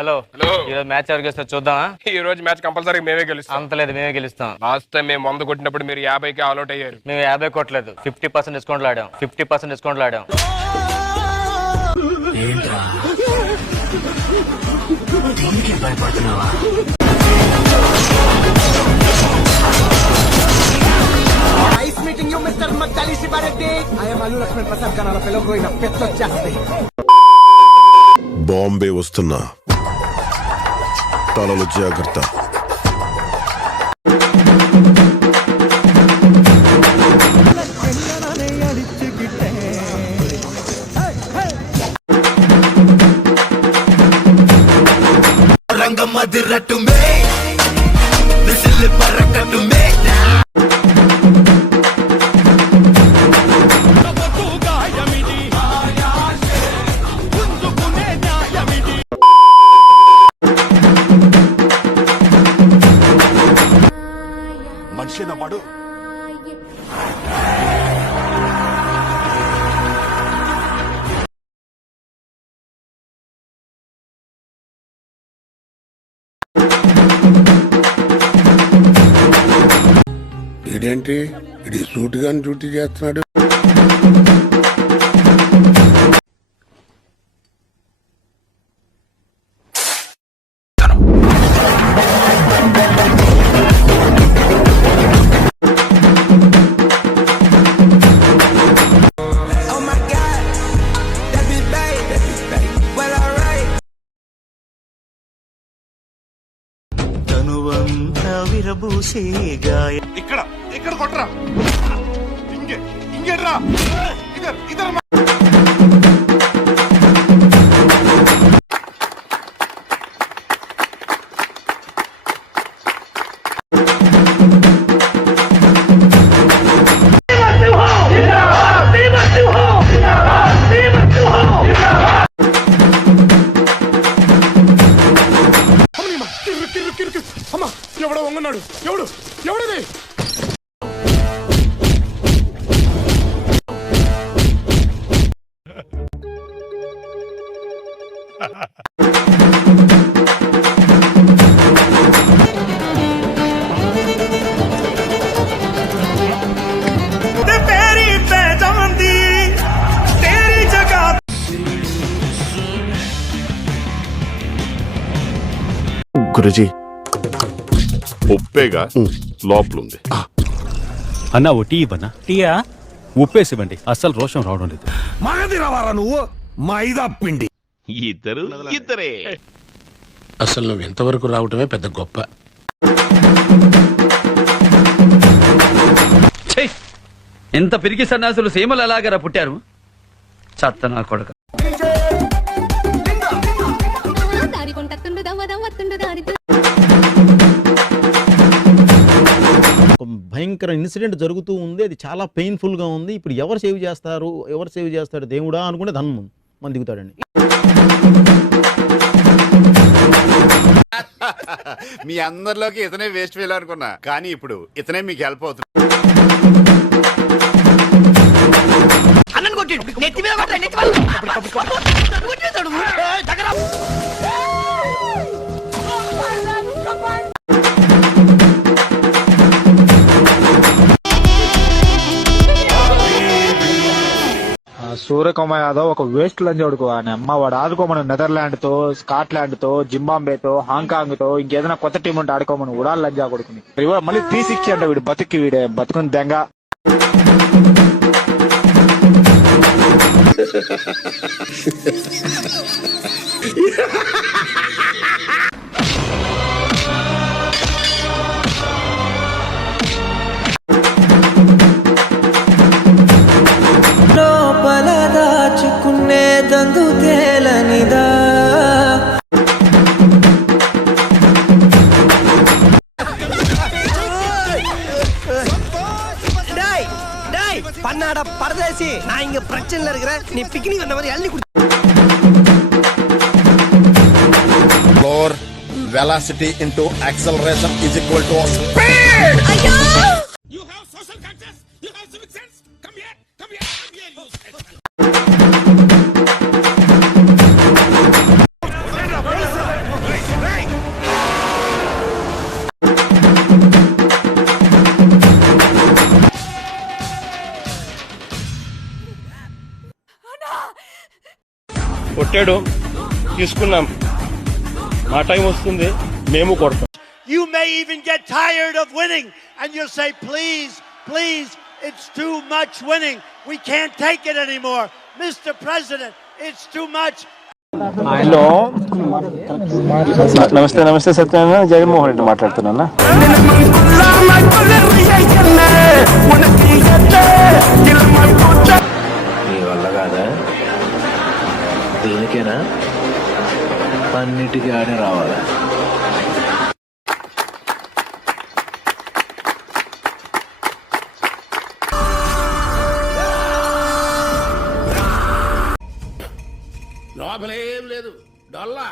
Hello ఈరోజు match ఎవరు గెలుస్తారు చూద్దామా? ఈ రోజు మ్యాచ్ కంపల్సరీ మేమే గెలుస్తాం. అంతలేదు, మేమే గెలుస్తాం. లాస్ట్ టైం మేము 100 కొట్టినప్పుడు మీరు 50కి ఆల్అౌట్ అయ్యారు. మేము 50 కొట్టలేదు, 50% డిస్కౌంట్ ఆడాం. 50% డిస్కౌంట్ ఆడాం. Nice meeting you mister Makkali Shiva Reddy. I am Allu Lakshman Prasad కనాల పిలవబోయిన పెచ్చొచ్చేస్తాయి. బాంబే వస్తున్నా, తలలు జాగ్రత్త. రంగమదిరట్టుమే విసిల్ పరకట్టుమే మనిషి నమ్మాడు. ఇదేంటి ఇది సూట్ గాని డ్యూటీ చేస్తున్నాడు. ఇక్కడ ఇక్కడ కొట్టరా, ఇంకేట్రా ఇద్దరు. అమ్మా ఎవడో వంగన్నాడు, ఎవడది? గురుజీ ఉప్పేగా లోపలుంది. అన్న ఓ టీ ఇవ్వన్నా? టీయా? ఉప్పేసివ్వండి, అస్సలు రోషం రావడం లేదు. మగది రావాలా నువ్వు? మైదా పిండి ఇద్దరే. అసలు నువ్వు ఎంతవరకు రావటమే పెద్ద గొప్ప. ఎంత పిరికి సన్యాసులు సీమలు ఎలాగరా పుట్టారు? చత్త నా కొడుక. భయంకర ఇన్సిడెంట్ జరుగుతూ ఉంది, అది చాలా పెయిన్ఫుల్ గా ఉంది. ఇప్పుడు ఎవరు సేవ్ చేస్తాడు దేవుడా అనుకుంటే ధనం మన దిగుతాడండి. మీ అందరిలోకి ఇతనే వేస్ట్ ఫెయిల్ అనుకున్నా, కానీ ఇప్పుడు ఇతనే మీకు హెల్ప్ అవుతుంది. సూర్యకుమార్ యాదవ్ ఒక వేస్ట్ లంజోడుకో అని అమ్మ. వాడు ఆడుకోమను నెదర్లాండ్ తో, స్కాట్లాండ్ తో, జింబాంబేతో, హాంకాంగ్ తో, ఇంకేదైనా కొత్త టీం ఉంటే ఆడుకోమను. ఉడాలి లంజా కొడుకుని. మళ్ళీ 360 అంట వీడు వీడే బతుకుని దెంగ. దాచుకునే దందు తేలనిదా பன்னாட பரதேசி. நான் இங்க பிரச்சனைல இருக்கிறேன், நீ பிக்னிக் வந்த மாதிரி அள்ளி Floor velocity into acceleration is equal to speed. You have social conscience, you have civic sense. Come here. కొట్టాడు, తీసుకున్నాం. మా టైం వస్తుంది, మేము కొడతాం. You may even get tired of winning and you'll say, please, please, it's too much winning. We can't take it anymore. Mr. President, it's too much. Hello, నమస్తే సత్యనారాయణ, జగన్మోహన్ రెడ్డి మాట్లాడుతున్నా. నీ వల్ల కాదా? దేనికైనా అన్నిటికీ ఆడే రావాలా? లోపల ఏం లేదు డొల్లా